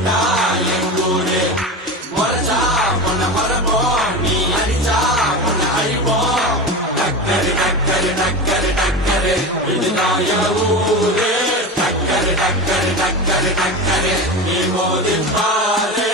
தாண்டா எங்கூரு முறைச்சா பொண்ண மரபோம் நீ அடிச்சா பொண்ண அழிப்போம் டக்கரு டக்கரு டக்கரு டக்கரு இதுதான் என் ஊரு டக்கரு டக்கரு டக்கரு டக்கரு நீ மோதி பாரு